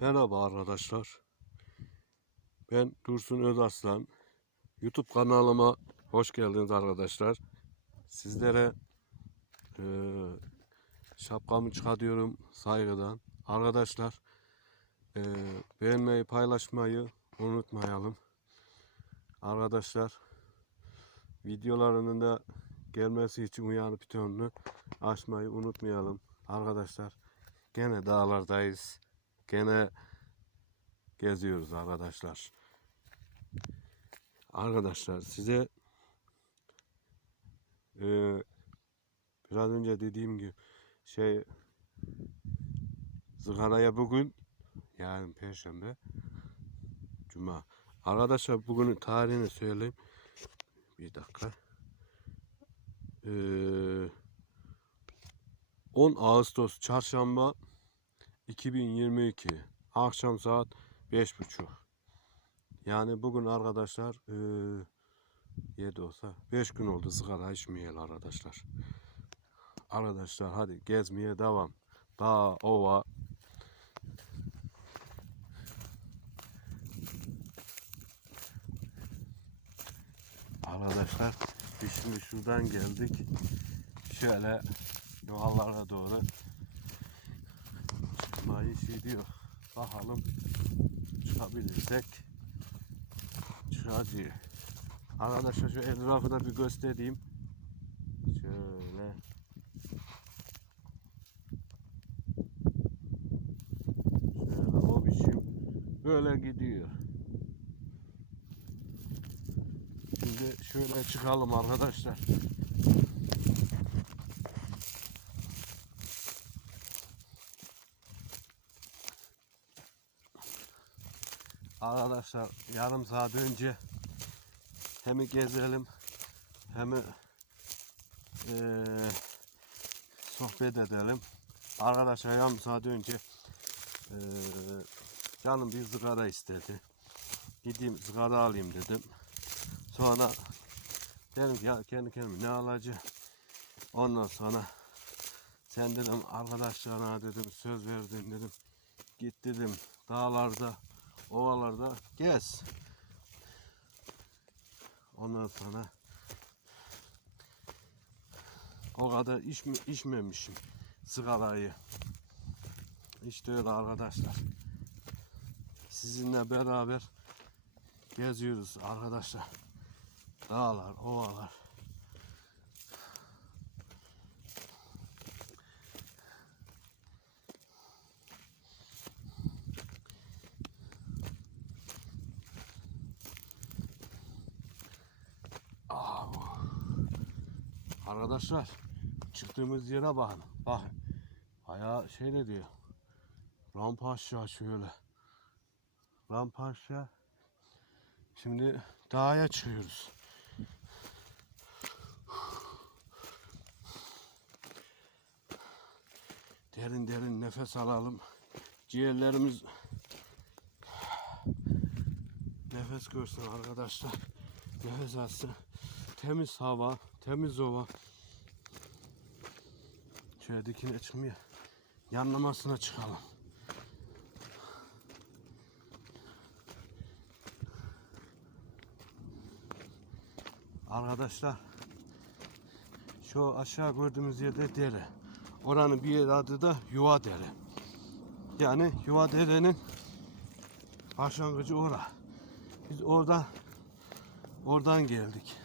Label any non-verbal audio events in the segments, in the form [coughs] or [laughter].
Merhaba arkadaşlar. Ben Dursun Özarslan. YouTube kanalıma hoş geldiniz arkadaşlar. Sizlere eee şapkamı çıkartıyorum saygıdan. Arkadaşlar eee, beğenmeyi paylaşmayı unutmayalım. Arkadaşlar videolarının da gelmesi için uyanık butonunu açmayı unutmayalım. Arkadaşlar gene dağlardayız. Gene geziyoruz arkadaşlar. Arkadaşlar size eee, biraz önce dediğim gibi şey Zıgara'ya bugün yarın Perşembe Cuma. Arkadaşlar bugünün tarihini söyleyeyim. Bir dakika. Eee 10 Ağustos Çarşamba 2022 akşam saat 5.30 yani bugün arkadaşlar eee 7 olsa 5 gün oldu sigara içmeyeli arkadaşlar. Arkadaşlar hadi gezmeye devam. Dağ ova. Arkadaşlar biz şimdi şuradan geldik. Şöyle yuvalara doğru şey diyor. Bakalım çıkabilirsek çıkacağız. Arkadaşlar şu etrafı da bir göstereyim. Şöyle. Şöyle o biçim böyle gidiyor. Şimdi şöyle çıkalım arkadaşlar. Arkadaşlar yarım saat önce hem gezelim hem eee, sohbet edelim. Arkadaşlar yarım saat önce eee, canım bir sigara istedi. Gideyim sigara alayım dedim. Sonra dedim ki ya kendi kendime ne alacağım. Ondan sonra sen dedim arkadaşlarına dedim söz verdim dedim. Git dedim dağlarda ovalarda gez. Ondan sonra o kadar içme, içmemişim sigarayı. İşte öyle arkadaşlar. Sizinle beraber geziyoruz arkadaşlar. Dağlar, ovalar. Arkadaşlar çıktığımız yere bakın. Bak. Ayağı şey ne diyor? Rampa aşağı şöyle. Rampa aşağı. Şimdi dağa çıkıyoruz. Derin derin nefes alalım. Ciğerlerimiz nefes görsün arkadaşlar. Nefes alsın. Temiz hava, temiz ova. Şöyle dikine çıkmıyor. Yanlamasına çıkalım. Arkadaşlar şu aşağı gördüğümüz yerde dere. Oranın bir adı da Yuva Dere. Yani Yuva Dere'nin başlangıcı ora. Biz oradan oradan geldik.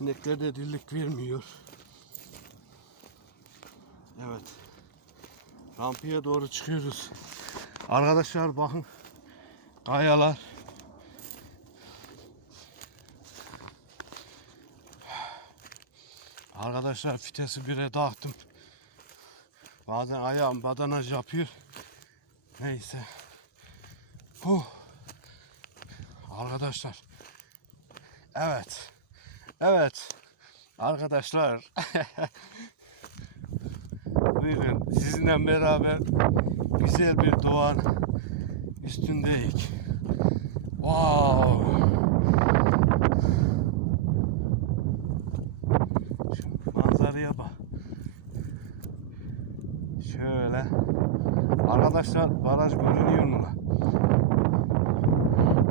Sinekler de dirlik vermiyor. Evet. Rampaya doğru çıkıyoruz. Arkadaşlar bakın. Kayalar. Arkadaşlar fitesi bire taktım. Bazen ayağım badanaj yapıyor. Neyse. Huh. Arkadaşlar. Evet. Evet. Arkadaşlar. [laughs] Buyurun sizinle beraber güzel bir doğan üstündeyik. Wow. Şu manzaraya bak. Şöyle. Arkadaşlar baraj görünüyor mu?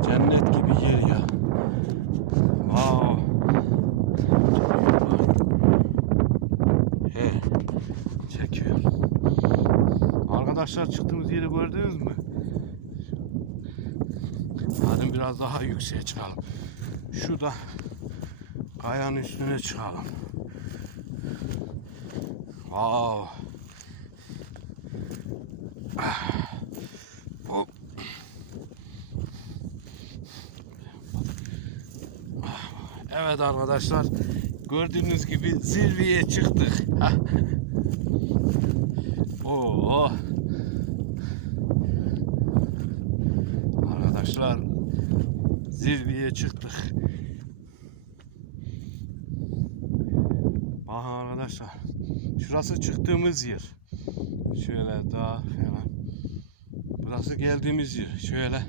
Cennet gibi yer ya. Arkadaşlar çıktığımız yeri gördünüz mü? Hadi biraz daha yükseğe çıkalım. Şu da kayanın üstüne çıkalım. Wow. Evet arkadaşlar gördüğünüz gibi zirveye çıktık. [laughs] Oo. Arkadaşlar zirveye çıktık. Bakın arkadaşlar şurası çıktığımız yer. Şöyle daha falan. Burası geldiğimiz yer. Şöyle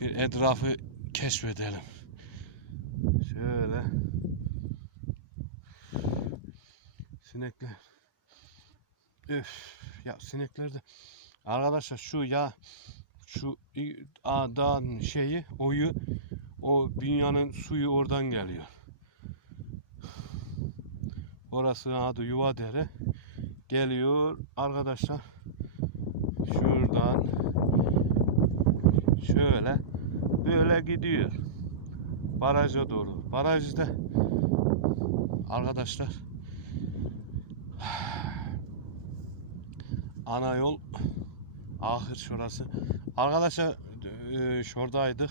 bir etrafı keşfedelim. Şöyle. Sinekler. Üf. Ya sinekler de. Arkadaşlar şu ya şu a- dağın şeyi oyu o dünyanın suyu oradan geliyor. Orası adı yuva dere. Geliyor arkadaşlar. Şuradan şöyle böyle gidiyor baraja doğru. Barajda arkadaşlar [sighs] ana yol ahır şurası. Arkadaşlar e, şuradaydık.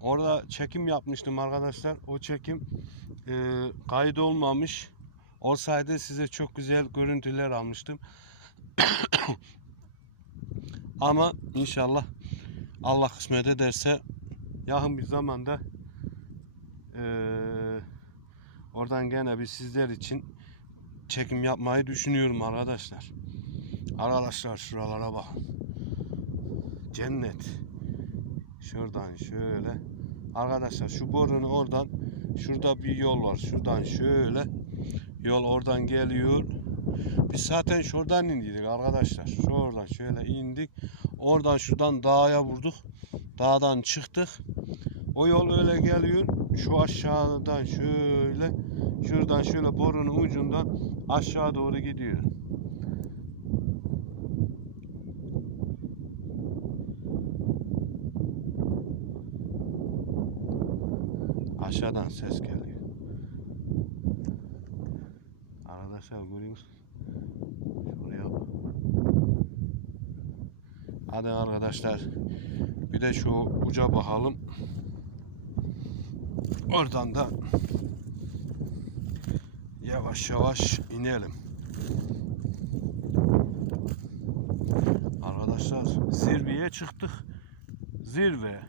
Orada çekim yapmıştım arkadaşlar. O çekim e, kayıt olmamış. Olsaydı size çok güzel görüntüler almıştım. [coughs] Ama inşallah Allah kısmet ederse yakın bir zamanda eee, oradan gene bir sizler için çekim yapmayı düşünüyorum arkadaşlar. Arkadaşlar şuralara bakın. Cennet. Şuradan şöyle. Arkadaşlar şu borunu oradan şurada bir yol var. Şuradan şöyle yol oradan geliyor. Biz zaten şuradan indik arkadaşlar. Şuradan şöyle indik. Oradan şuradan dağa vurduk. Dağdan çıktık. O yol öyle geliyor. Şu aşağıdan şöyle şuradan şöyle borunun ucundan aşağı doğru gidiyor. Aşağıdan ses geliyor. Arkadaşlar görüyor musunuz? Şuraya bak. Hadi arkadaşlar. Bir de şu uca bakalım. Oradan da yavaş yavaş inelim. Arkadaşlar zirveye çıktık. Zirve.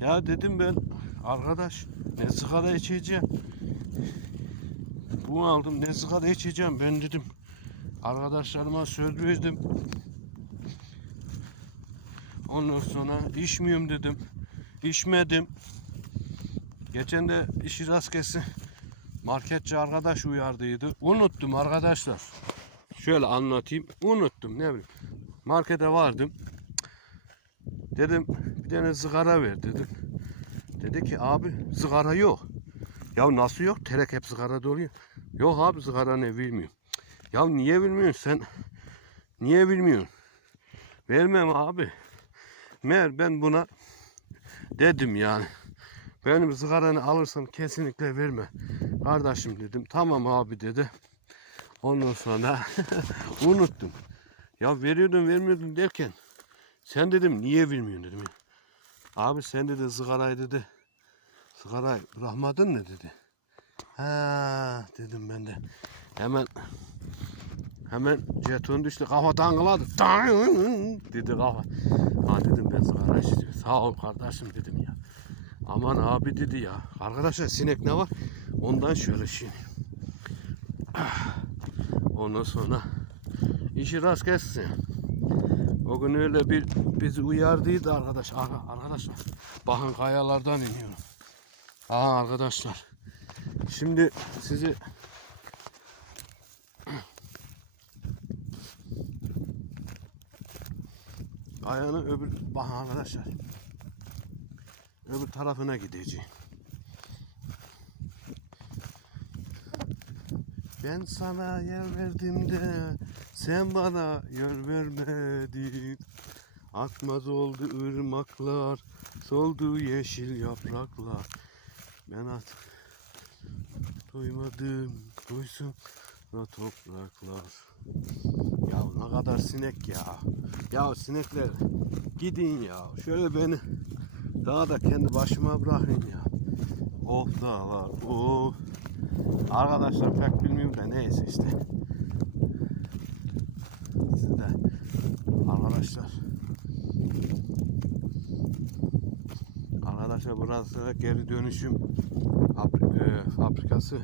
Ya dedim ben arkadaş ne sigara içeceğim. Bunu aldım ne sigara içeceğim ben dedim. Arkadaşlarıma söz verdim. Ondan sonra içmiyorum dedim. İçmedim. Geçen de işi rast gelsin. Marketçi arkadaş uyardıydı. Unuttum arkadaşlar. Şöyle anlatayım. Unuttum ne bileyim. Markete vardım. Dedim bir tane sigara ver dedim. Dedi ki abi sigara yok. Ya nasıl yok? Terek hep sigara doluyor. Yok abi sigara ne bilmiyorum. Ya niye bilmiyorsun sen? Niye bilmiyorsun? Vermem abi. Meğer ben buna dedim yani. Benim sigaranı alırsan kesinlikle verme. Kardeşim dedim. Tamam abi dedi. Ondan sonra [laughs] unuttum. Ya veriyordum vermiyordum derken sen dedim niye bilmiyorsun dedim. Abi sen dedi sigarayı dedi. Sigarayı bırakmadın mı dedi. Ha dedim ben de. Hemen hemen jeton düştü kafa dangıladı. Dang dedi kafa. Ha dedim ben sigara içiyorum. Sağ ol kardeşim dedim ya. Aman abi dedi ya. Arkadaşlar sinek ne var? Ondan şöyle şey. Ah. Ondan sonra işi rast gelsin. O gün öyle bir bizi uyardıydı arkadaş. Ar- Arkadaşlar bakın kayalardan iniyorum. Aa arkadaşlar. Şimdi sizi ayağını öbür bak arkadaşlar. Öbür tarafına gideceğim. Ben sana yer verdim de sen bana yer vermedin. Akmaz oldu ırmaklar, soldu yeşil yapraklar. Ben artık duymadım, duysun da topraklar. Ya ne kadar sinek ya. Ya sinekler gidin ya. Şöyle beni daha da kendi başıma bırakın ya. Of dağlar, of. Arkadaşlar pek bilmiyorum da neyse işte. Siz de arkadaşlar. Arkadaşlar burası geri dönüşüm e, fabrikası.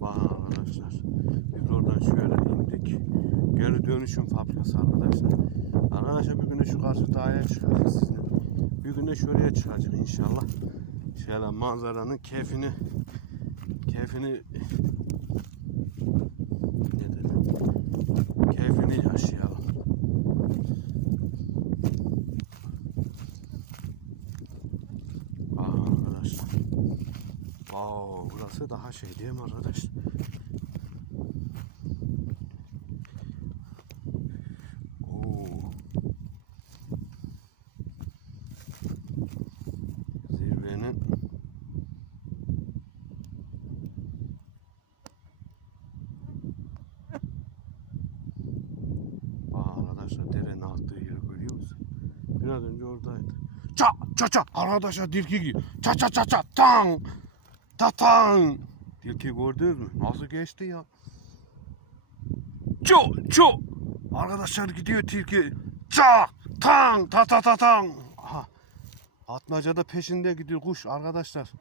Bakın arkadaşlar. Biz oradan şöyle indik. Geri dönüşüm fabrikası arkadaşlar. Arkadaşlar bir gün de şu karşı dağa çıkacağız sizinle. Bir gün de şuraya çıkacağız inşallah. Şöyle manzaranın keyfini keyfini ne dedim? Keyfini yaşayalım. Aa arkadaşlar. Wow, burası daha şey değil mi arkadaş? Oo. Zirvenin Aa, arkadaşlar derenin aktığı yeri görüyor musun? Biraz önce oradaydı. Ça ça ça arkadaşlar tilki gidiyor. Ça ça ça ça tang ta tang. Tilki gördünüz mü? Nasıl geçti ya? Ço ço. Arkadaşlar gidiyor tilki. Ça tang ta ta ta tang. Aha. Atmaca da peşinde gidiyor kuş arkadaşlar.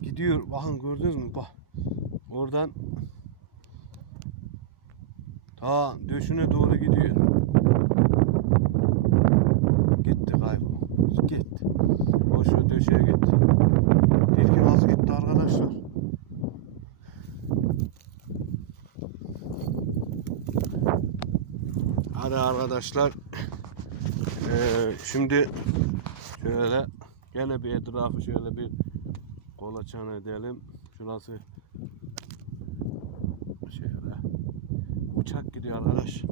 Gidiyor. Bakın gördünüz mü? Bak. Oradan ta döşüne doğru gidiyor. Kaybol. Gitti. Boşu döşeye gitti. Tilki gitti arkadaşlar? Hadi arkadaşlar. Ee, şimdi şöyle gene bir etrafı şöyle bir kolaçan edelim. Şurası şöyle. Uçak gidiyor arkadaş.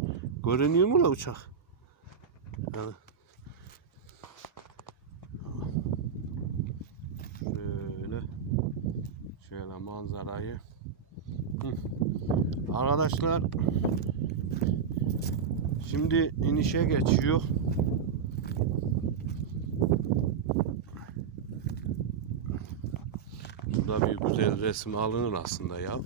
Görünüyor mu la uçak? Yani Şöyle şöyle manzarayı. Arkadaşlar Şimdi inişe geçiyor. Burada bir güzel resim alınır aslında ya.